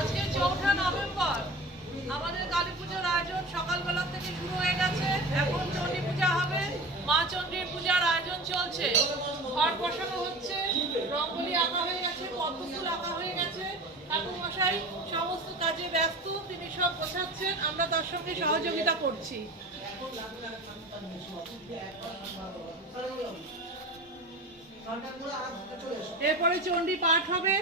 আজকে 4 নভেম্বর আমাদের কালী পুজোর আয়োজন সকালবেলা থেকে শুরু হয়ে গেছে। এখন চণ্ডী পূজা হবে, মা চণ্ডীর পূজার আয়োজন চলছে। ঘট বসানো হচ্ছে, রঙ্গোলি আঁকা হয়ে গেছে, পদ্ম ফুল আঁকা হয়ে গেছে। ঠাকুরমশাই সমস্ত কাজে ব্যস্ত, তিনি সব গোছাচ্ছেন, আমরা তার সঙ্গে সহযোগিতা করছি। এরপরে চণ্ডী পাঠ হবে।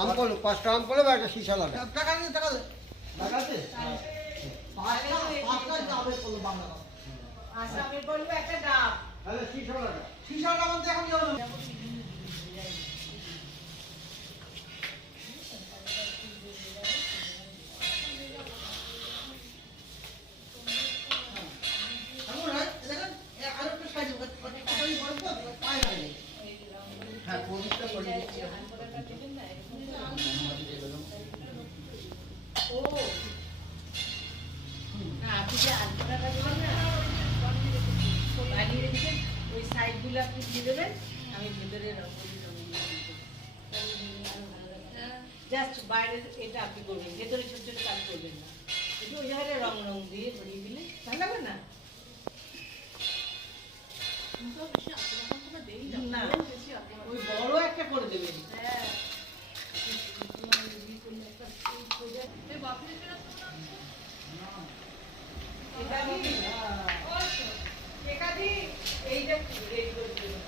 আম পড়লো 5টা আম পড়লো একটা সীসা লাগা টাকা দে লাগাতে আসামি বলবো একটা ডাব তাহলে সীসা লাগা সীসাটা মধ্যে এখন যাবে হ্যাঁ পরিষ্কার করে দিচ্ছি ও না আপনি যে আলপনাটা দেবেন না লাগিয়ে রেখেছেন ওই সাইডগুলো আপনি দিয়ে দেবেন আমি ভেতরে রঙগুলি জাস্ট বাইরের এটা আপনি করবেন ভেতরে ছোট ছোট কাজ করবেন না একটু ওই জায়গাটা রং রং দিয়ে ভরিয়ে দিলে ভালো লাগবে না না ওই বড় একটা করে দেবেন হ্যাঁ এইটা রেডি করে দেবেন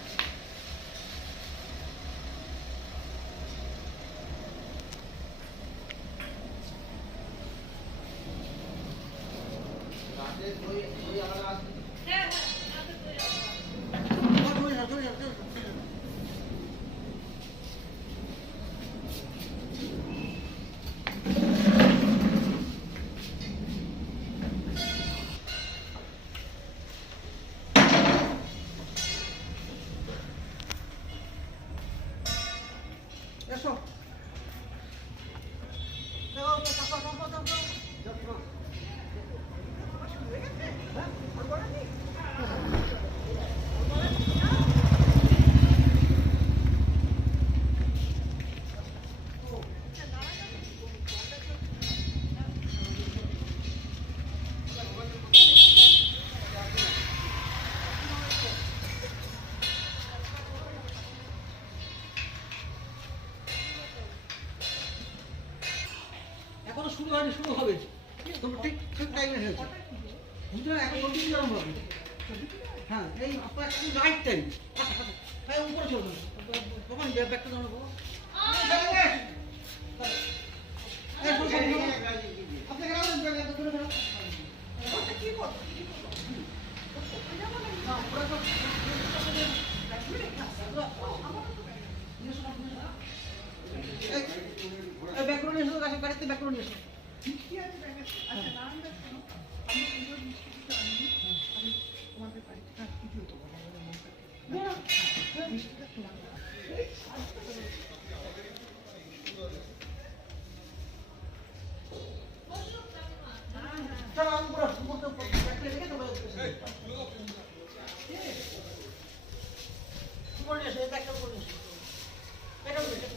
এসো এখনো শুরু হয়নি, শুরু হবে। তবে ঠিক ঠিক টাইমে হয়েছে। বুঝলে এখন নতুন আরম্ভ হবে। হ্যাঁ, এই একটু রাইট টাইম। হ্যাঁ, উপরে চলবে। তখন ব্যাগটা দাও না বাবা। আপনি গেলেন ব্যাগটা ধরে ধরো। কি করব? না, পুরো তো এই ব্যাকরণ এসে গাছে গাড়িতে ব্যাকরণ এসে কি আছে ব্যাগে আচ্ছা নাম দেখো আমি পুরো মিষ্টিটা আনি আমি তোমাদের বাড়িতে কাজ ভিডিও দেবো আমাদের মনটা না মিষ্টিটা তোমার একটা রেখে তোমরা উপরে এসে একটা উপরে এসে এটা উপরে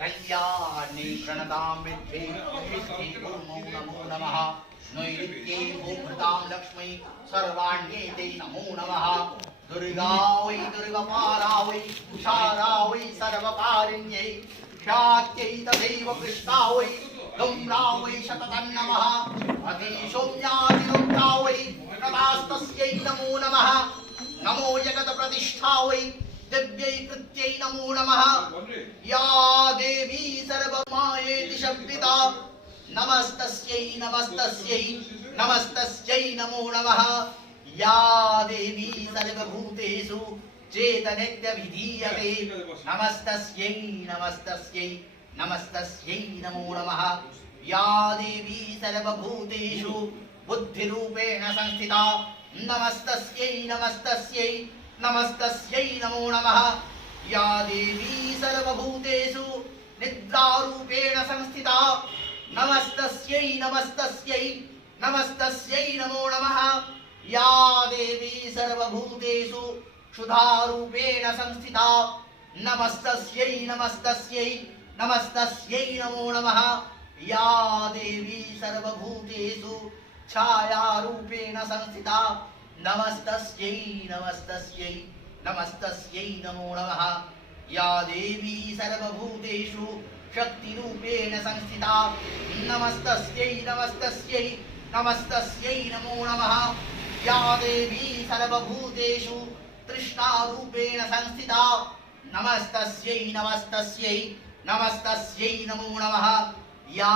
कल्याणे प्रणतां विद्ये विद्ये नमो नमो नमः नैऋत्ये भूभृतां लक्ष्मी सर्वाण्ये ते नमो नमः दुर्गा वै दुर्गपारा वै उषारा वै सर्वकारिण्यै ख्यात्यै तथैव कृष्णा वै गौरा वै शततं नमः अतिसौम्यातिरुद्रा वै प्रदास्तस्यै नमो नमः नमो जगत्प्रतिष्ठा वै दिव्यै कृत्यै नमो नमः या देवी सर्वमायेति शब्दिता नमस्तस्यै नमस्तस्यै नमस्तस्यै नमो नमः या देवी सर्वभूतेषु चेतनित्यभिधीयते नमस्तस्यै नमस्तस्यै नमस्तस्यै नमो नमः या देवी सर्वभूतेषु बुद्धिरूपेण संस्थिता नमस्तस्यै नमस्तस्यै नमस्तस्यै नमो नमः या देवी सर्वभूतेषु निद्रारूपेण संस्थिता नमस्तस्यै नमस्तस्यै नमस्तस्यै नमो नमः या देवी सर्वभूतेषु क्षुधारूपेण संस्थिता नमस्तस्यै नमस्तस्यै नमस्तस्यै नमो नमः या देवी सर्वभूतेषु छायारूपेण संस्थिता नमस्तस्यै नमस्तस्यै नमस्तस्यै नमो नमः या देवी सर्वभूतेषु शक्तिरूपेण संस्थिता नमस्तस्यै नमस्तस्यै नमस्तस्यै नमो नमः या देवी सर्वभूतेषु तृष्णारूपेण संस्थिता नमस्तस्यै नमस्तस्यै नमस्तस्यै नमो नमः या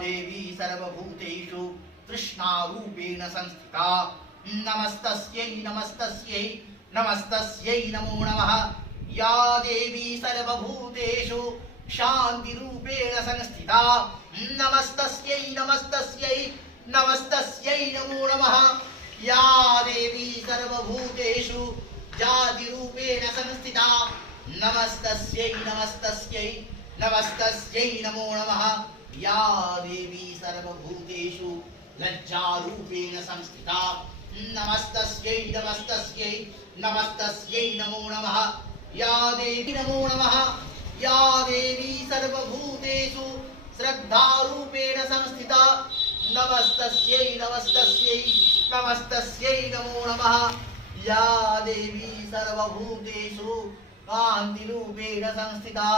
देवी सर्वभूतेषु तृष्णारूपेण संस्थिता नमस्तस्यै नमस्तस्यै नमस्तस्यै नमो नमः या देवी सर्वभूतेषु शान्तिरूपेण संस्थिता नमस्तस्यै नमस्तस्यै नमस्तस्यै नमो नमः या देवी सर्वभूतेषु जातिरूपेण संस्थिता नमस्तस्यै नमस्तस्यै नमस्तस्यै नमो नमः या देवी सर्वभूतेषु लज्जारूपेण संस्थिता नमस्तस्यै नमस्तस्यै नमस्तस्यै नमो नमः या देवी नमो नमः या देवी सर्वभूतेषु श्रद्धारूपेण संस्थिता नमस्तस्यै नमस्तस्यै नमस्तस्यै नमो नमः या देवी सर्वभूतेषु कान्तिरूपेण संस्थिता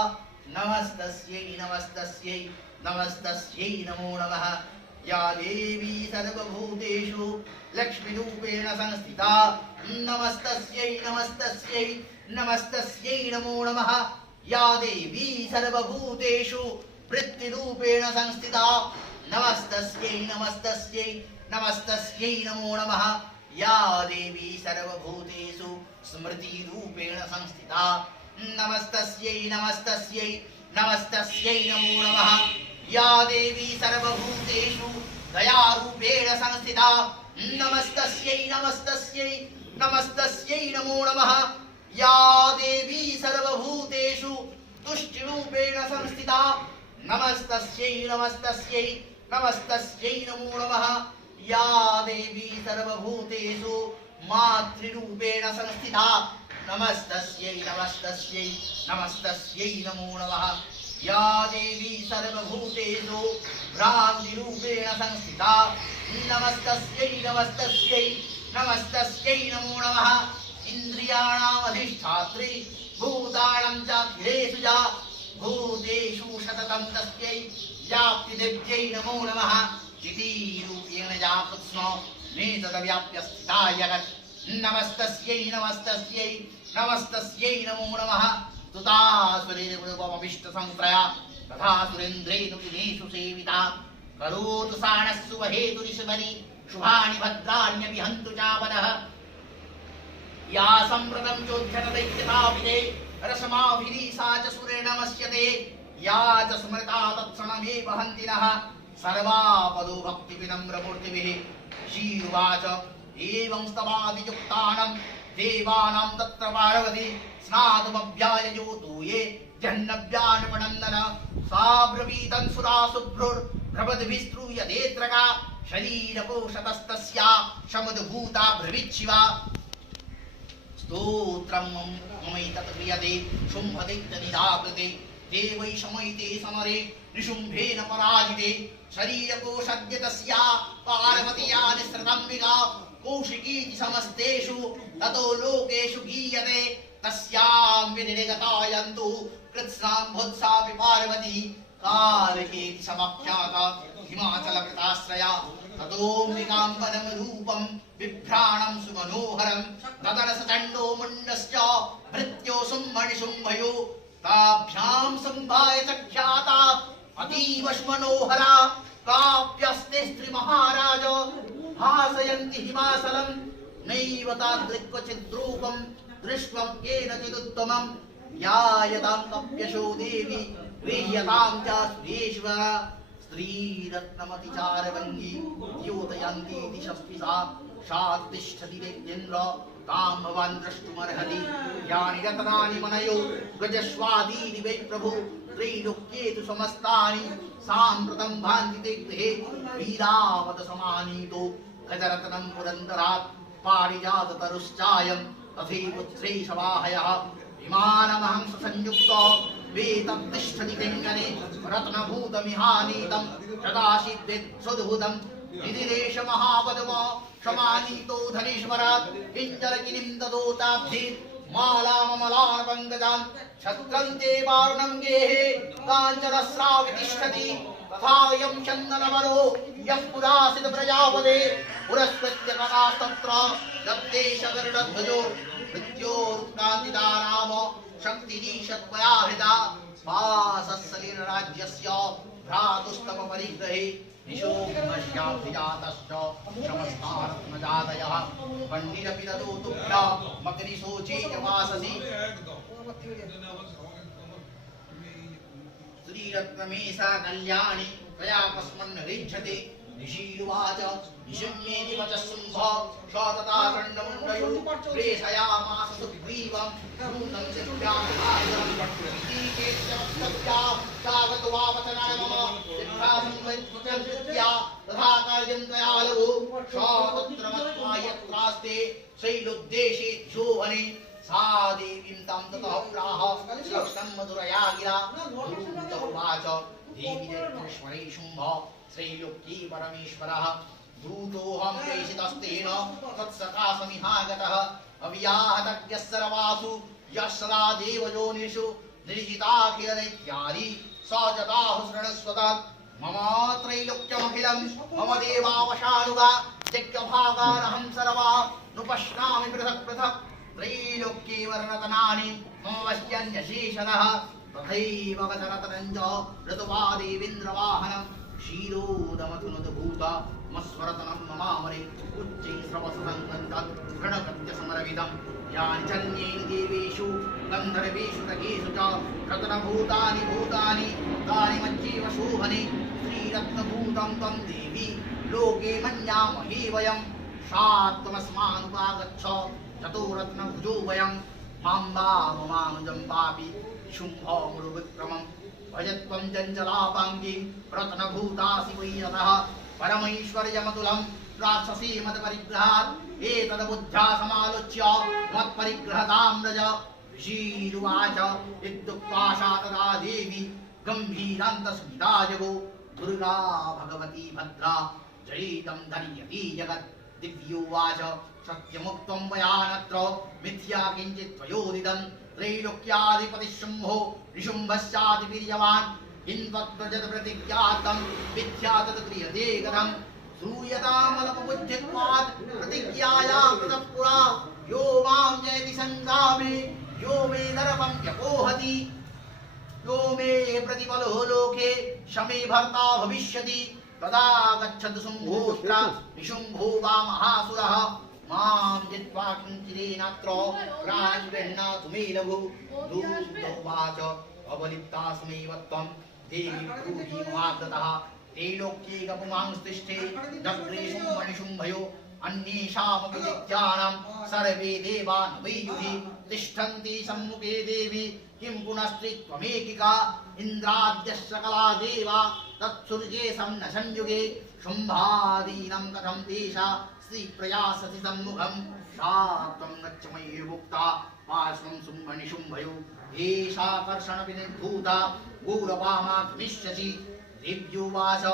नमस्तस्यै नमस्तस्यै नमस्तस्यै नमो नमः या देवी सर्वभूतेषु लक्ष्मीरूपेण संस्थिता नमस्तस्यै नमस्तस्यै नमस्तस्यै नमो नमः या देवी सर्वभूतेषु वृत्तिरूपेण संस्थिता नमस्तस्यै नमस्तस्यै नमस्तस्यै नमो नमः या देवी सर्वभूतेषु स्मृतिरूपेण संस्थिता नमस्तस्यै नमस्तस्यै नमस्तस्यै नमो नमः या देवी सर्वभूतेषु दयारूपेण संस्थिता नमस्तस्यै नमस्तस्यै नमस्तस्यै नमो नमः या देवी सर्वभूतेषु तुष्टिरूपेण संस्थिता नमस्तस्यै नमस्तस्यै नमस्तस्यै नमो नमः या देवी सर्वभूतेषु मातृरूपेण संस्थिता नमस्तस्यै नमस्तस्यै नमस्तस्यै नमो नमः या देवी सर्वभूतेषु भ्रान्तिरूपेण संस्थिता नमस्तस्यै नमस्तस्यै नमस्तस्यै नमो नमः इन्द्रियाणाम् अधिष्ठात्री भूतानां च अखिलेषु च भूतेषु सततं तस्यै व्याप्तिदेव्यै नमो नमः इति रूपेण या कृत्स्न नेतदव्याप्य स्थिता जगत् नमस्तस्यै नमस्तस्यै नमस्तस्यै नमो नमः तुतासुरेर्वृपमभिष्टसंत्रया तथा सुरेन्द्रेण दिनेषु सेविता करोतु सानस्सु वहेतुरिषवरि शुभानि भद्राण्यपि हन्तु चापदः या सम्प्रतं चोद्धतदैत्यताभिदे रसमाभिरीसा च सुरेणमस्यते या च स्मृता तत्क्षणमेव हन्ति नः सर्वापदो भक्तिविनम्रमूर्तिभिः श्रीरुवाच एवं स्तवादियुक्तानां देवानां तत्र पार्वती स्नातमभ्याययोतु ये जह्नव्यानुपनन्दन सा ब्रवीतं सुरासुभ्रुर्भवद्भिस्त्रूयतेऽत्रका शरीरकोशतस्तस्या समुद्भूता ब्रवीच्छिवा स्तोत्रं ममैतत् क्रियते शुम्भदैत्यनिराकृते ते वै शमयिते समरे निशुम्भेन पराजिते शरीरकोशद्य तस्या पार्वत्या निसृतम्बिका कौशिकीति समस्तेषु ततो लोकेषु गीयते तस्यां विनिर्गतायन्तु कृत्स्नाम्भोत्सापि पार्वती कालकेति समाख्याता हिमाचलकृताश्रया ततोऽम्बिकाम्बरं रूपं बिभ्राणं सुमनोहरं ददरसचण्डो मुण्डश्च भृत्योऽसुं मणिशुम्भयो ताभ्यां सम्भाय चख्याता अतीव मनोहरा काप्यस्ते स्त्रीमहाराज भासयन्ति हिमाचलं नैव तादृक्वचिद्रूपं दृष्ट्वं केनचिदुत्तमं ध्यायतां कप्यशो देवी गृह्यतां च सुरेश्वर स्त्रीरत्नमतिचारवङ्गी द्योतयन्ती दिशस्पिता सात्तिष्ठति देव्येन्द्र तां भवान् द्रष्टुमर्हति यानि रत्नानि मनयो गजस्वादीनि वै प्रभु त्रैलोक्ये तु समस्तानि साम्प्रतं भान्ति ते गृहे वीरावत समानीतो गजरत्नं पुरन्दरात् पारिजाततरुश्चायं तथैव श्रेषवाहयः विमानमहं संयुक्तो वेततिष्ठति तेङ्गने रत्नभूतमिहानीतं सदाशिवेत् सुदुभुतं निधिरेश महापदम समानीतो धनेश्वरात् किञ्जलकिनिं ददोताब्धि मालाममलार्पङ्गजान् छत्रन्ते वारुणं गेहे काञ्चरस्रावितिष्ठति तथायं चन्दनवरो यः पुरासित प्रजापदे पुरस्कृत्य कथास्तत्र दत्तेशगरुडध्वजो मृत्योरुत्क्रान्तिदाराम शक्तिरीशत्वया हृदा वासस्सलीलराज्यस्य भ्रातुस्तव परिग्रहे निशोमश्याभिजातश्च शमस्तारत्नजातयः पण्डिरपि ददो तुभ्य मकरिशोचे च वाससि श्रीरत्नमेषा कल्याणि त्वया कस्मन् रिञ्छते ऋषिरुवाच निशम्येति वचः शुम्भ शतताखण्डमुण्डयो प्रेषयामास सुग्रीवं भूतं शिष्यां भार्यं इतीकेत्यवक्तव्या चागत्वा वचनाय मम सिद्धासंवैत्या तथा कार्यं त्वया लघु शतपुत्रमत्वा यत्रास्ते शैलोद्देशे ध्योवने सा देवीं तं ततः प्राह श्रष्टं मधुरया गिरा उवाच देवी जगदीश्वरे शुम्भ त्रैलोक्ये परमेश्वरः दूतोऽहं प्रेषितस्तेन तत्सकाशमिहागतः अव्याहतज्ञः सर्वासु यः सदा देवयोनिषु निर्जिताखिलदैत्यादि स जताः शृणस्वतात् मम त्रैलोक्यमखिलं मम देवावशानुगा यज्ञभागानहं सर्वा नुपश्नामि पृथक् पृथक् त्रैलोक्ये वर्णतनानि मम वश्यन्यशेषतः तथैव गजरत्नं च ऋतुवा देवेन्द्रवाहनं क्षीरोदमथुनुदभूता मस्वरतनं ममामरे उच्चैः श्रवससङ्गन्तात् ऋणकृत्यसमरविदं यानि चन्येनि देवेषु गन्धर्वेषु तकेषु च रत्नभूतानि भूतानि तानि मज्जीव शोभने श्रीरत्नभूतं त्वं देवी लोके मन्यामहे वयं सा त्वमस्मानुपागच्छ ततो रत्नभुजो वयं माम्बा ममानुजं पापि शुम्भमृविक्रमं भजत्वं चञ्चलापाङ्गी रत्नभूतासि वै यतः परमैश्वर्यमतुलं राक्षसी मदपरिग्रहात् एतद्बुद्ध्या समालोच्य मत्परिग्रहतां व्रज ऋषिरुवाच इत्युक्त्वा सा तदा देवी गम्भीरान्तस्मिता जगो दुर्गा भगवती भद्रा जयितं धन्यती जगत् दिव्योवाच सत्यमुक्तं वयानत्र मिथ्या किञ्चित् त्वयोदितं त्रैलोक्याधिपतिशुम्भो निशुम्भश्चातिवीर्यवान् किन्त्वत्प्रजतप्रतिज्ञातं मिथ्या तत् क्रियते कथं श्रूयतामलमबुद्धित्वात् प्रतिज्ञाया कृतः पुरा यो मां जयति सङ्ग्रामे यो मे नरकं व्यपोहति यो मे प्रतिफलो लोके शमे भर्ता भविष्यति तदा गच्छतु शुम्भोऽत्र निशुम्भो वा महासुरः मां जित्वा किञ्चिदेनात्र प्राणं गृह्णातु मे लघु दूतोवाच अवलिप्तास्मैव त्वं देवी ब्रूहि ममाग्रतः त्रैलोक्ये गपुमांस्तिष्ठे दग्ध्रेषु मणिशुम्भयो अन्येषामपि दैत्यानां सर्वे देवा न वै युधि तिष्ठन्ति सम्मुखे देवी किं पुनस्त्रित्वमेकिका इन्द्राद्यः सकला देवा तत्सुर्ये सं न संयुगे शुम्भादीनं कथं तेषा श्रीप्रयासति सम्मुखं सा त्वं गच्छ मयि मुक्ता पार्श्वं शुम्भनि शुम्भयो एषाकर्षण विनिर्भूता गौरवामाग्निश्यसि दिव्योवाच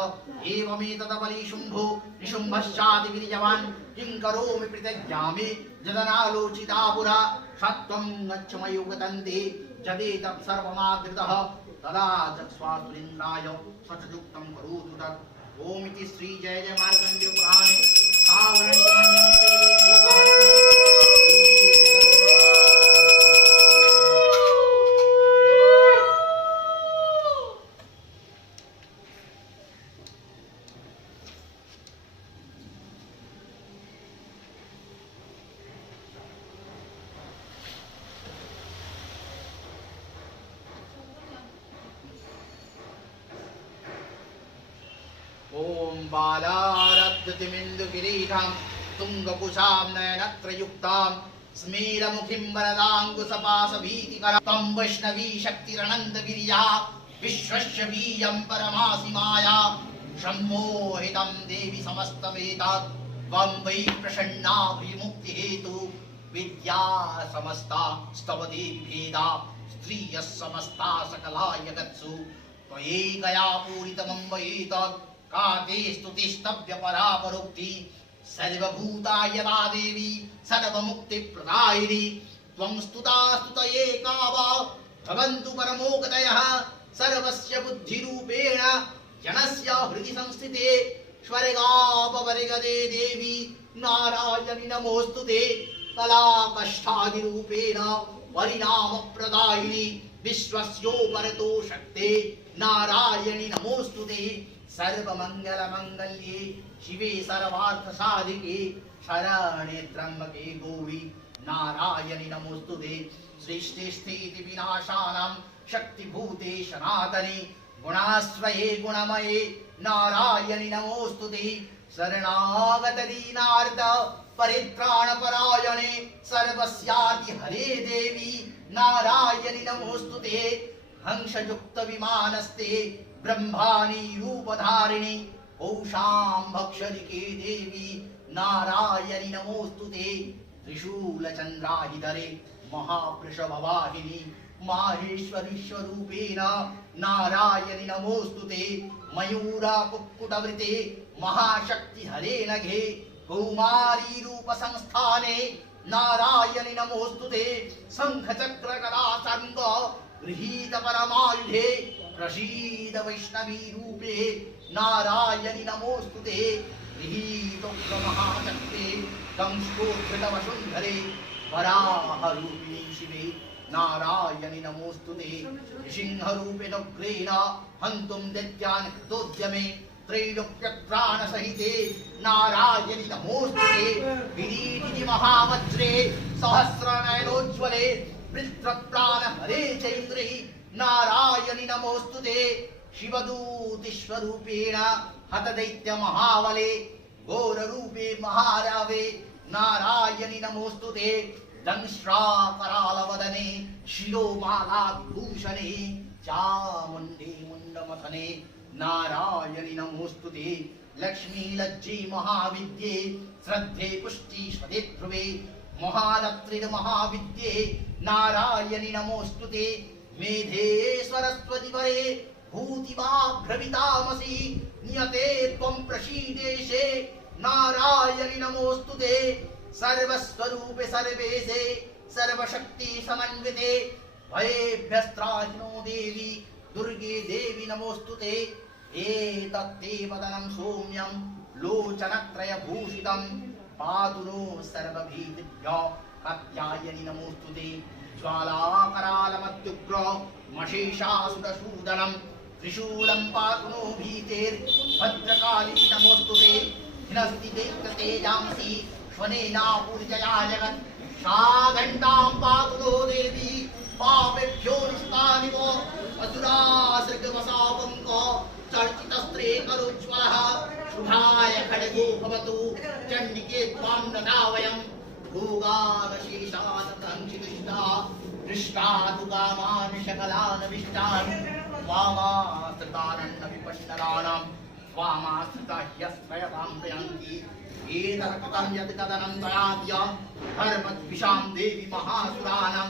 एवमेतदबली शुम्भो निशुम्भश्चादि विर्यवान् किं करोमि प्रतिज्ञामि जदनालोचिता पुरा सत्त्वं गच्छमयो गतन्ते जदेतत् सर्वमादृतः तदा चक्ष्वासुरेन्द्राय सचयुक्तं करोतु तत् ओमिति श्री जय जय मार्कण्डेय पुराणे ओम बालारद्दतिमिन्दुकिरीटं तुङ्गकुशां नयनत्रयुक्तां स्मेरमुखीं वरदाङ्कुशपाशभीतिकरां तं वैष्णवी शक्तिरनन्तगिरिया विश्वस्य बीजं परमासि माया सम्मोहितं देवि समस्तमेतत् त्वं वै प्रसन्ना विमुक्तिहेतु विद्या समस्ता स्तव देवि भेदा स्त्रियः समस्ता सकला जगत्सु त्वयैकया पूरितमं वै तत् काते स्तुतिस्तव्य परापरोक्ति सर्वभूता यदा देवी सर्वमुक्तिप्रदायिनी त्वं स्तुता स्तुतये कावा भवन्तु परमोगतयः सर्वस्य बुद्धिरूपेण जनस्य हृदि संस्थिते स्वर्गापवर्गदे देवी नारायणि नमोऽस्तुते कलाकष्टादिरूपेण परिणामप्रदायिनी विश्वस्योपरतो शक्ते नारायणि नमोऽस्तुते सर्वमंगलमंगल्ये शिवे सर्वार्थसाधिके शरण्ये त्र्यंबके गौरी नारायणि नमोस्तुते सृष्टि स्थिति विनाशानां शक्तिभूते सनातने गुणाश्रये गुणमये नारायणि नमोस्तुते शरणागत दीनार्थ परित्राणपरायणे सर्वस्यार्ति हरे देवी नारायणि नमोस्तुते हंसयुक्त विमानस्ते ब्रह्माणी रूपधारिणी औषां भक्षरिके देवी नारायणि नमोस्तुते त्रिशूलचन्द्राहिधरे महावृषभवाहिनी माहेश्वरी स्वरूपेण नारायणि नमोस्तुते मयूरा कुक्कुटवृते महाशक्ति हरे नघे कौमारी रूप संस्थाने नारायणि नमोस्तुते शंखचक्र गदा सर्ग गृहीत परमायुधे प्रसीद वैष्णवी रूपे नारायणि नमोस्तुते गृहीतोग्र महाशक्ते दंष्टोद्धृतवसुन्धरे वराहरूपिणी शिवे नारायणि नमोस्तुते सिंहरूपेणोग्रेण हन्तुं दैत्यान् कृतोद्यमे त्रैलोक्यत्राणसहिते नारायणि नमोस्तुते किरीटिनि महावज्रे सहस्रनयनोज्ज्वले वृत्रप्राणहरे चैन्द्रे नारायणि नमोस्तुते शिवदूतिस्वरूपेण हतदैत्य महाबले घोररूपे महारावे नारायणि नमोस्तुते दंष्ट्राकरालवदने शिरोमालाविभूषणे चामुण्डे मुण्डमथने नारायणि नमोस्तुते लक्ष्मी लज्जे महाविद्ये श्रद्धे पुष्टि स्वदे ध्रुवे महारत्रिर्महाविद्ये नारायणि नमोस्तुते मेधे सरस्वती वरे भूतिवाभ्रवितामसि नियते त्वं प्रसीदेशे नारायणि नमोस्तुते सर्वस्वरूपे सर्वेशे सर्वशक्ति समन्विते भयेभ्यस्त्राहिनो देवी दुर्गे देवी नमोस्तुते एतत्ते वदनं सौम्यं लोचनत्रयभूषितं पातु नो सर्वभीतिभ्यो कात्यायनि नमोस्तुते ज्वालाकरालमत्युग्र मशेषासुरसूदनं त्रिशूलं पातु नो भीतेर्भद्रकाली नमोस्तुते हिनस्ति दैत्यतेजांसि श्वनेनापूर्जया जगत् सा घण्टां पातु नो देवी पापेभ्यो निस्तानिव असुरासृगवसावङ्क चर्चितस्त्रे करोज्ज्वलः शुभाय खड्गो भवतु चण्डिके त्वां नदा वयं भोगावशेषादंशिदुष्टा दृष्टा तु कामान् शकलानविष्टान् त्वामाश्रितानन्न विपश्यराणां त्वामाश्रिता ह्यस्त्रयतां प्रयान्ति एतत्कृतं यत् तदनन्तराद्य धर्मद्विषां देवी महासुराणां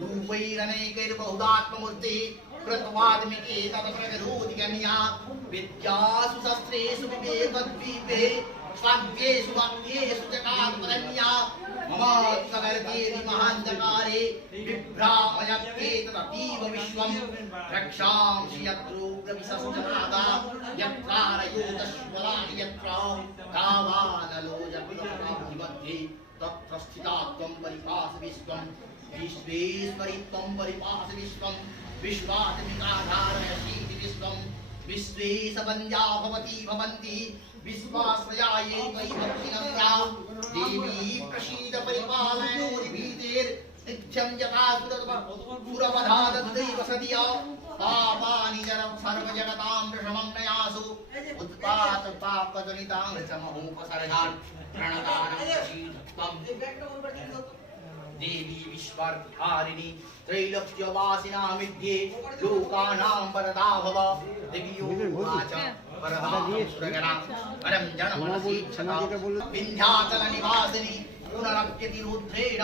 रूपैरनेकैर्बहुदात्ममूर्तिः कृत्वात्मिके तत्प्रकरोति गम्या विद्यासु शस्त्रेषु विवेकद्वीपे स्वाद्येषु वाक्येषु जगात्मरम्या ममात्मगर्भेरि महान्तकारे बिभ्रामयत्येतदतीव विश्वं रक्षांसि यत्रोग्रविशश्चनादा यत्रारयोतश्वलानि यत्र दावानलोजकुलपदाब्धिमध्ये तत्र स्थिता त्वं परिपास विश्वं विश्वेश्वरि त्वं परिपास विश्वं विश्वात्मिकाधारयसीति विश्वं विश्वे सबन्ध्या भवती भवन्ति विश्वाश्रया ये त्वयि भक्तिनम्रा देवी प्रसीद परिपालयोर्भीतेर् नित्यं यथा पुरवधादद्दैव सदिया पापानि जरं सर्वजगतां वृषमं नयासु उत्पातपापजनितां च महोपसर्गान् प्रणतानं प्रसीदत्वं देवी विश्वार्थिहारिणी त्रैलोक्यवासिनामिद्ये लोकानां वरदा भव देव्योवाच वरदा सुरगणा परं जनमनसि सदा विन्ध्याचलनिवासिनी पुनरप्यतिरुद्रेण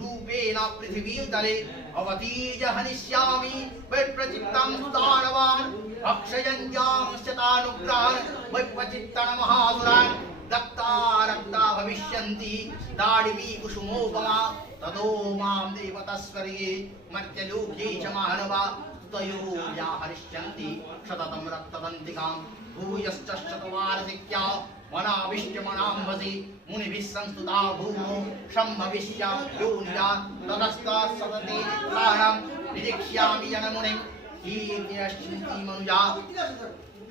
रूपेण पृथिवीतले अवतीर्य हनिष्यामि वैप्रचित्तं दानवान् अक्षयञ्जांश्चतानुग्रहान् वैप्रचित्तनमहासुरान् रक्ता रक्ता भविष्यन्ति दाडिवी कुसुमोपमा ततो मां देवतस्वर्ये मर्त्यलोके च मानवा तयो या हरिष्यन्ति शततं रक्तदन्तिकां भूयश्च शतवार्षिक्या मनाविष्टमनाम्भसि मुनिभिः संस्तुता भूमो सम्भविष्य योनिजा ततस्तः सतते चित्राणां निरीक्ष्यामि जनमुनिं कीर्त्यश्चिन्ति मनुजा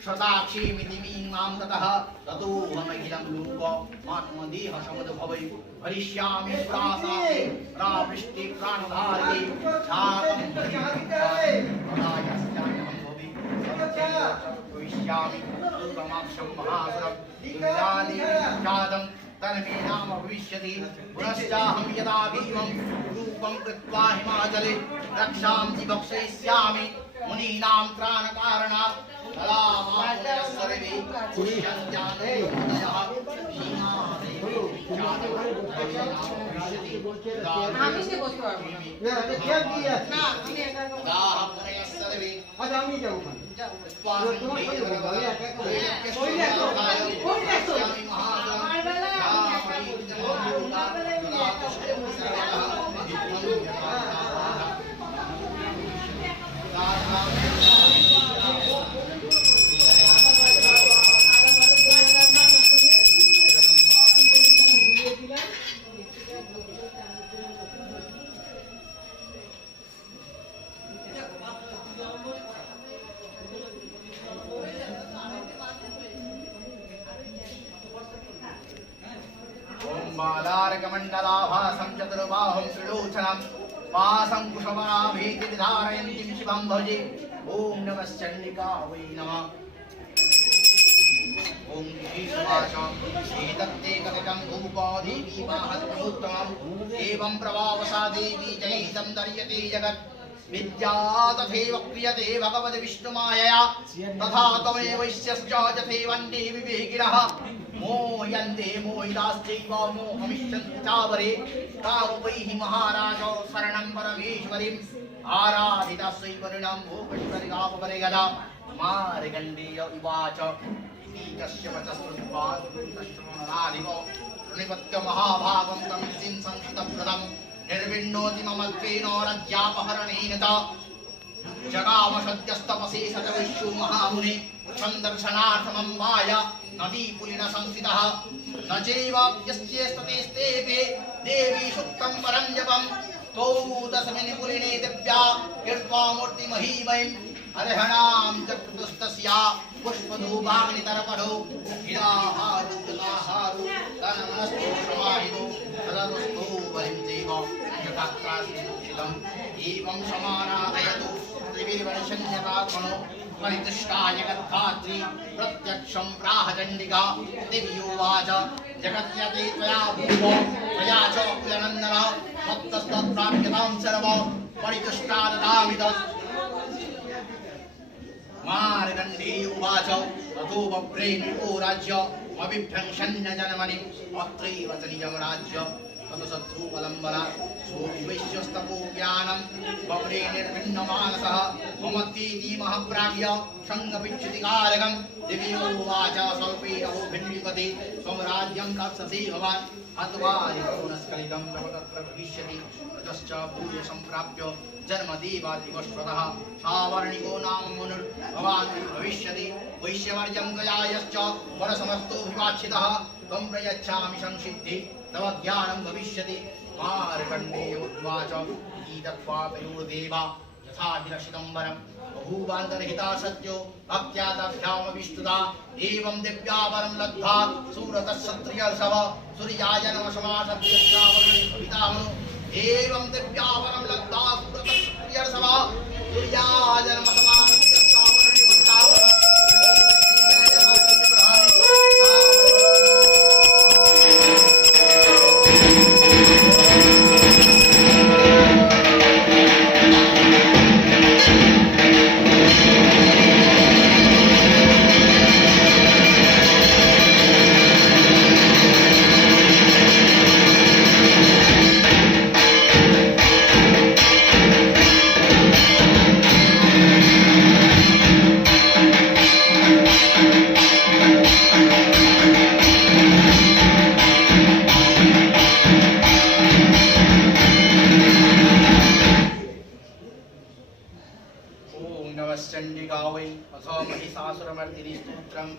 शताक्षीमिति मीमां ततः ततोऽहमखिलं लोकमात्मदेहसमुद्भवै हरिष्यामि प्रासादे रापृष्टे प्राणधारके छातं भविष्यामि पूर्वमाक्षं महासुरं छादं तन्मे नाम भविष्यति पुनश्चाहं यदा भीमं रूपं कृत्वा हिमाचले रक्षांसि भक्षयिष्यामि मुनीनां त्राणकारणात् तदा मां सर्वे पुष्यन्त्यानन्दयः আচ্ছা আমি যাবো बालार्कमण्डलाभासं चतुर्बाहुं त्रिलोचनं पासं कुशवाभीतिधारयन्तीं शिवं भजे ॐ नमश्चण्डिकायै नमः ॐ श्रीवाच एतत्ते कथितं भूपादेवी माहत्म्योत्तमम् एवं प्रभावसा देवी जनितं दर्यते जगत् विद्या तथैव क्रियते भगवद् विष्णुमायया तथा त्वमेवैश्यश्च यथैवन्ये विवेकिनः मोह्यन्ते मोहिताश्चैव मोहमिष्यन्ति चावरे तावैः महाराज शरणं परमेश्वरीम् आराधितस्यैव ऋणं भूपतिपरिगापरे यदा मार्गण्डेय उवाच कस्य वचस्वरूपाश्रमणाधिको प्रणिपत्य महाभागं तमिषिं संस्कृतप्रदम् निर्विण्णोति ममत्वेन राज्यापहरणेन च जगाम सद्यस्तपसे सतविश्वो महामुने सन्दर्शनार्थमम्बाय नदीपुलिन संस्थितः न चैव यस्येस्ततेस्तेपे देवी सुक्तं परं जपं तौ तस्मिन् पुलिने दिव्या कृत्वा मूर्तिमहीमयीम् अर्हणां चतुस्तस्या पुष्पधूपाग्नितर्पणो हिराहारो जलाहारो तन्मनस्तु समाहितो तदनुस्थो बलिं चैव जटात्रासितं एवं समानादयतु त्रिभिर्वर्षन्यतात्मनो परितुष्टाय जगद्धात्री प्रत्यक्षं प्राहचण्डिका दिव्योवाच जगत्यते त्वया भूमो त्वया च कुलनन्दन मत्तस्तत्प्राप्यतां सर्वं परितुष्टा ददामि तत् मार्गण्डेय उवाच ततो बभ्रे नृपो राज्य अभिभ्रंशन्न जन्मनि अत्रैव च निजं राज्यं ततो शत्रुवलम्बना सोऽविवैश्यस्तपो ज्ञानं बवरे निर्भिन्नमानसः ममतीति महप्राज्ञ सङ्गविच्युतिकारकं दिव्योवाच स्वल्पेरहो भिन्विपति स्वराज्यं प्राप्स्यसि भवान् अथवा ऋतुनस्कलितं तव तत्र भविष्यति ततश्च भूय सम्प्राप्य जन्मदेवादिवस्वतः सावर्णिको नाम मुनिर्भवान् भविष्यति वैश्यवर्जं गयायश्च वरसमस्तो विवाक्षितः त्वं प्रयच्छामि संसिद्धि तव ज्ञानं भविष्यति मार्कण्डेय उवाच ईदत्वापयोर्देवा यथा विरचितं वरं बभूवान्तर्हिता सत्यो भक्त्या तभ्यामविष्टुता एवं दिव्यावरं लब्ध्वा सूरतः क्षत्रियर्षभ सूर्याय नमः समासभ्यश्चावरणे भवितामनु एवं दिव्यावरं लब्ध्वा सूरतः क्षत्रियर्षभ सूर्याय नमः समासभ्यश्चावरणे भवितामनु चंडिकावै अथ महिषासुरमर्दिनी स्तोत्रम्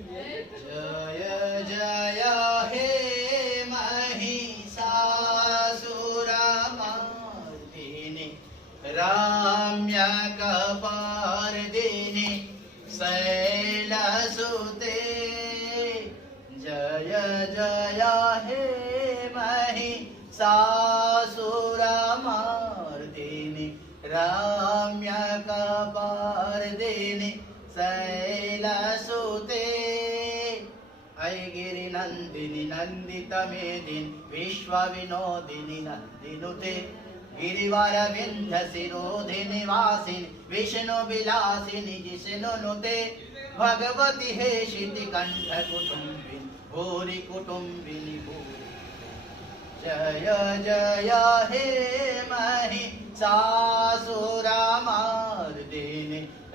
जय जय हे महिषासुरमर्दिनी रम्यकपर्दिनी शैलसुते जय जय हे महिषासुरमर्दिनी रम्यकपर्दिनी शैलसुते अयि गिरिनन्दिनि नन्दितमेदिनि विश्वविनोदिनि नन्दिनुते गिरिवरविन्ध्यशिरोधिनि वासिनि विष्णुविलासिनि जिष्णुनुते भगवति हे शितिकण्ठकुटुम्बिनि भूरि कुटुम्बिनि भूरि जय जय हे महिषासुरमर्दिनि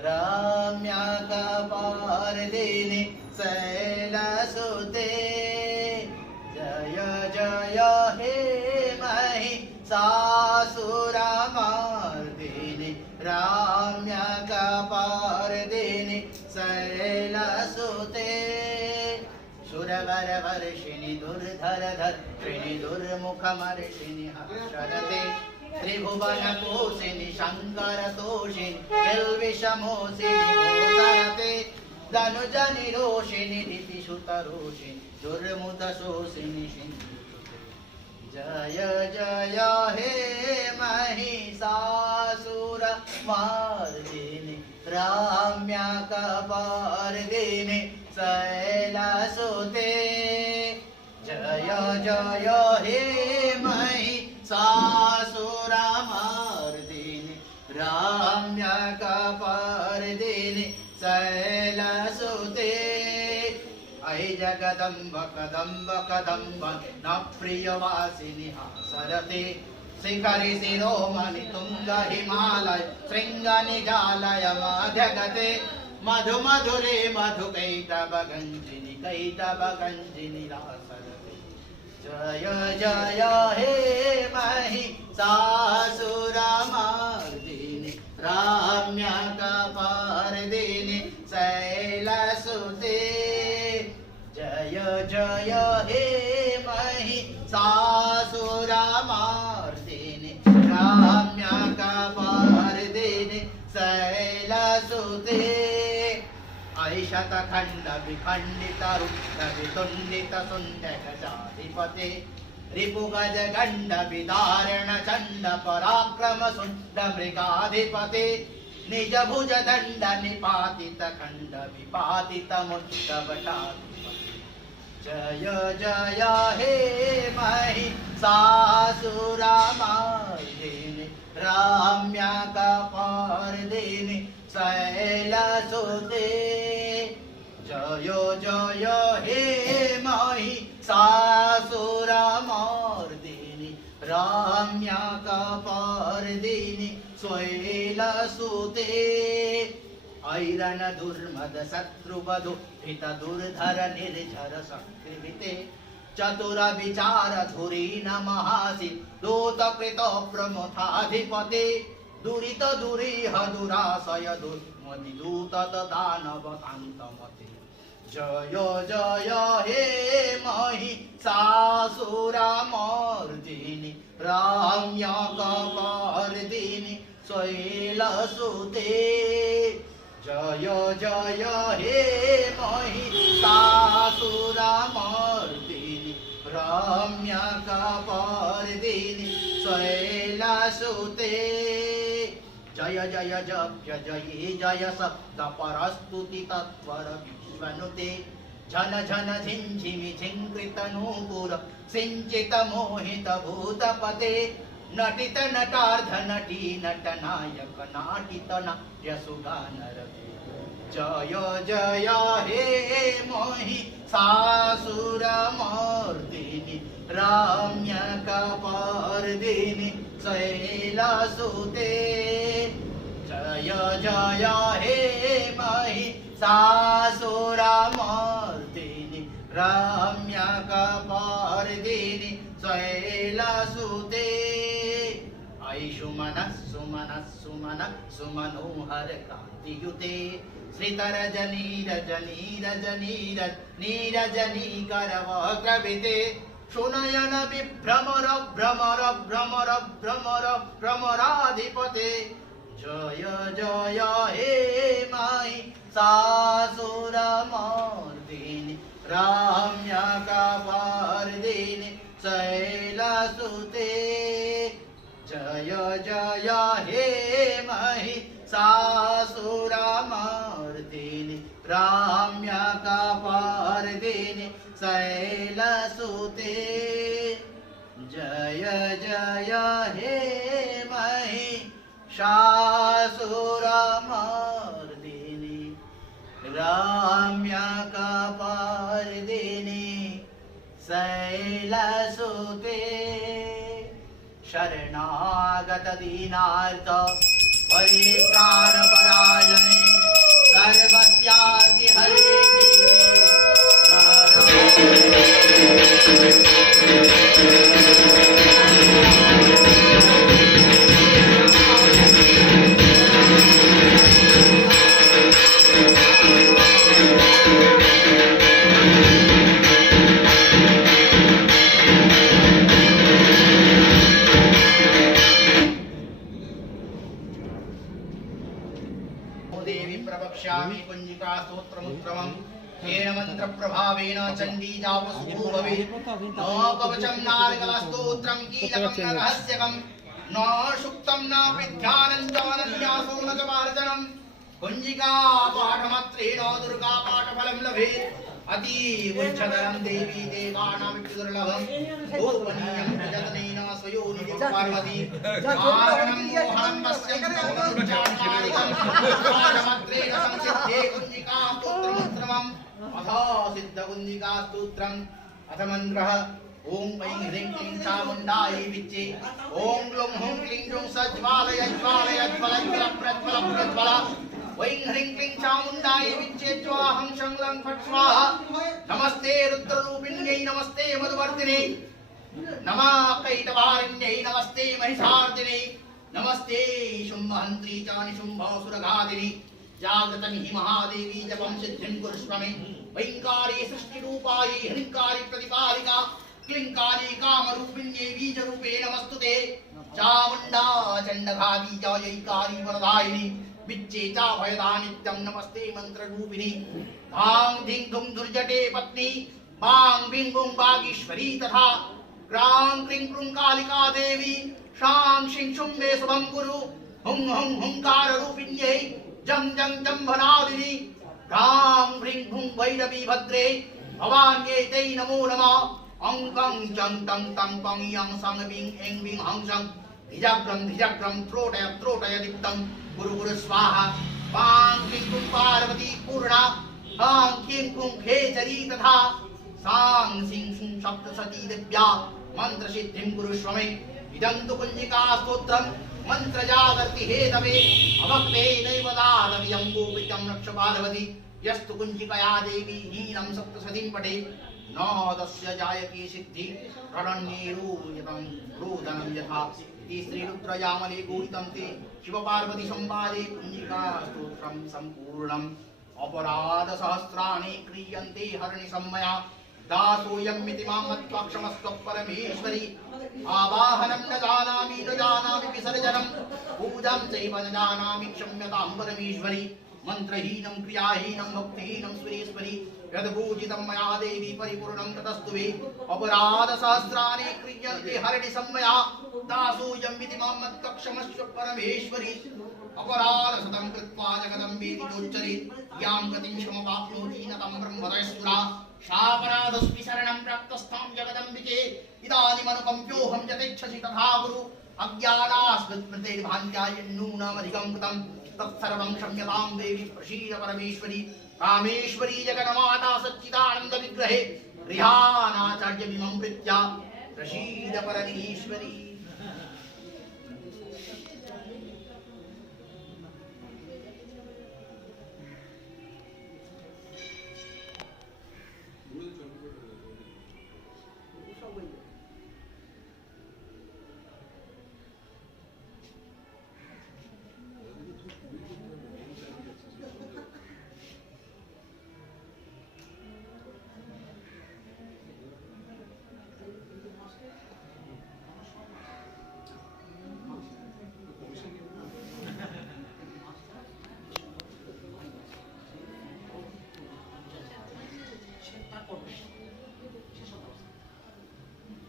रम्यकपर्दिनि शैलसुते जय जय हे महिषासुरमर्दिनि रम्यकपर्दिनि शैलसुते सुरवरवर्षिणि दुर्धरधर त्रिणि दुर्मुखमर्षिणि हर्षरते त्रिभुवनपोषिणि शङ्करतोषिणि किल्बिषमोषिणि गोचरते धनुजनिरोषिणि दितिसुतरोषिणि दुर्मुदशोषिणि जय जय हे महिषासुरमर्दिनि रम्यकपर्दिनि शैलसुते जय जय हे महिषासुरमर्दिनि रम्यकपर्दिनि शैलसुते अयि जगदम्ब कदम्ब कदम्ब न प्रियवासिनि हासरते शिखरि शिरोमणि तुंग हिमालय शृंग निजालय मध्यगते मधु मधुरे मधु कैटभ गंजिनि रासरते जय जय हे महिषासुरमर्दिनि रम्यकपर्दिनि शैलसुते जय जय हे महिषासुरमर्दिनि रम्यकपर्दिनि शैलसुते अयि शतखण्ड विखण्डित रुद्र वितुण्डित सुण्डकजाधिपते रिपुगज गण्ड विदारण चण्ड पराक्रम सुण्ड मृगाधिपते निज भुज दण्ड निपातित खण्ड विपातित मुण्डवटाधिपते जय जय हे महिषासुरमर्दिनि सासुरामर्दिनि रम्यकपर्दिनि शैलसुते जय जय हे महि सासुरामर्दिनि रम्यकपर्दिनि शैलसुते ऐरन दुर्मद शत्रुवधु हित दुर्धर निर्झर संकृते चतुर विचार धुरी नमहासि दूत कृत प्रमुखाधिपते दुरित दुरीह दुराशय दुर्मति दूत दानव कांतमते जय जय हे महि सासुरामर्दिनि रम्यकपर्दिनि शैलसुते जय जय हे महि सासुरामर्दिनि रम्यकपर्दिनि शैलसुते जय जय जप्य जयी जय शब्द परस्तुति तत्पर विश्वनुते झन झन झिंझिमि झिंकृत नूपुर सिंचित मोहित भूतपते नटित नटार्ध नटी नटनायक नाटित नाट्य सुगानरते जय जय हे मोहि सासुरमर्दिनि रम्यकपर्दिनि शैलसुते जय जय हे महि सासुरमर्दिनि रम्यकपर्दिनि शैलसुते ऐषु मनः सुमनः सुमनः सुमनोहर कान्तियुते श्रितरजनी रजनी रजनी नीरजनी करवक्रविते सुनयन विभ्रमर भ्रमर भ्रमर भ्रमर भ्रमराधिपते जय जय हे महि सासुरमर्दिनि रम्यकपर्दिनि शैलसुते जय जय हे महि सासुरमर्दिनि रम्यकपर्दिनि शैलसुते जय जय हे महि सासुरमर्दिनि रम्यकपर्दिनि शैलसुते शरणागत दीनार्थ परित्राणपरायणे सर्वस्यादि हरे देवी प्रवक्ष्यामि कुंजिका स्तोत्रमुत्तमम् येन मंत्र प्रभावेन चंडी जापसु भवेत् न कवचं नारगलस्तोत्रं कीलकं न रहस्यकं न सुक्तं न विध्यानं च अनन्यासो न च मार्जनं कुंजिका पाठमात्रेण दुर्गा पाठफलं लभेत् अतीव उच्चतरं देवी देवानामित्युर्लभं गोपनीयं प्रजतनेन स्वयोनिधिं पार्वती कारणं मोहनं वस्यं चाण्डालिकं पाठमात्रेण संसिद्धे कुंजिका स्तोत्रमुत्तमम् अथ सिद्ध कुंजिका स्तोत्रम् अथ मन्त्रः ओम ऐं ह्रीं क्लीं चामुण्डायै विच्चे ओम ग्लूं हुं क्लीं जुं सज्ज्वालय ज्वालय ज्वलय प्रज्वल प्रज्वल ऐं ह्रीं क्लीं चामुण्डायै विच्चे ज्वाहं शंलं फट् स्वाहा नमस्ते रुद्ररूपिण्यै नमस्ते मधुवर्तिने नमः कैटभारिण्यै नमस्ते महिषार्दिने नमस्ते शुम्भहन्त्री च निशुम्भासुरघातिनि जागृतनिहि महादेवी जपं सिद्धिं कुरुष्व मे वैंकारी सृष्टिरूपायै ह्रींकारी प्रतिपालिका क्लिंकारी कामरूपिण्ये बीजरूपे नमस्तुते चामुण्डा चण्डघाती जयैकारी वरदायिनी विच्चे चाभयदा नित्यं नमस्ते मन्त्ररूपिणी भां धिं धुं दुर्जटे पत्नी बां बिं बुं बागीश्वरी तथा ग्रां क्लीं क्रूं कालिका देवी शां शिं शुं मे शुभं कुरु हुं हुं हुंकाररूपिण्यै जं जं जम्भनादिनी ह्रां ह्रीं भुं भैरवी भद्रे भवान्यै तै नमो नमः অঙ্কং চং টং টং পং ইয়ং সং বিং এং বিং হং সং ধিজাগ্রম ত্রোটয় দীপ্তং গুরু গুরু স্বাহা পাং কিং কুং পার্বতী পূর্ণা হাং কিং কুং খেচরি তথা সাং সিং সুং সপ্তসতী দিব্যা मंत्र सिद्धिं कुरुष्व मे इदं तु कुञ्जिका स्तोत्रं मंत्र जागर्ति हेतवे अभक्ते नैव दातव्यं गोपितं रक्ष पार्वती यस्तु कुञ्जिकया देवी हीनं सप्तशतीं पठे न तस्य जायते सिद्धि रणन्येरोयतं रोदनं यथा इति श्रीरुद्रयामले गौरितं ते शिवपार्वती संवादे कुञ्जिका स्तोत्रं सम्पूर्णम् अपराध सहस्राणि क्रियन्ते हरणि सम्मया दासोऽयमिति मां मत्वा क्षमस्व परमेश्वरी आवाहनं न जानामि विसर्जनं पूजां चैव न जानामि क्षम्यतां परमेश्वरी मन्त्रहीनं क्रियाहीनं भक्तिहीनं सुरेश्वरी यद्पूजितं मया देवी परिपूर्णं ततस्तु मे अपराधसहस्राणि क्रियन्ते हरिणि सम्मया दासोऽयमिति मां मत्वा क्षमस्व परमेश्वरी अपराधशतं कृत्वा जगदम्बेति चोच्चरेत् यां गतिं क्षमवाप्नोति न तं ब्रह्मदयस्पुरा शापराधस्मि शरणं प्राप्तस्थां जगदम्बिके इदानीमनुकम्प्योऽहं यथेच्छसि तथा कुरु अज्ञानास्मृतिर्भान्त्यायन्नूनमधिकं कृतं तत्सर्वं क्षम्यतां देवी प्रसीद परमेश्वरी कामेश्वरी जगन्माता सच्चिदानन्दविग्रहे गृहानाचार्यमिमं प्रीत्या प्रसीद परमेश्वरी।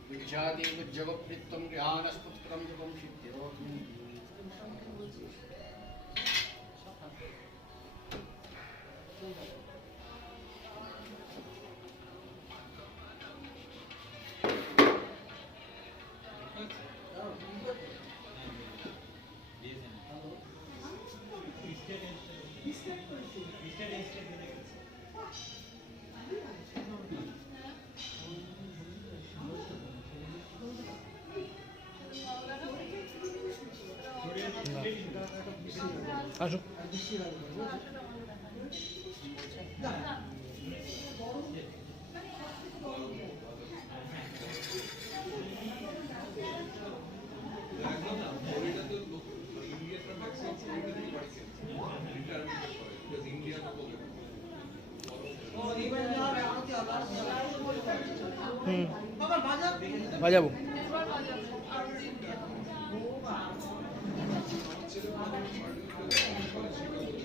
विक्षादेव जगत्प्रीत्वं ज्ञानस्तुत्रं जपं सिद्धिरोधि আসো বাজাবো এবার বাজাবো।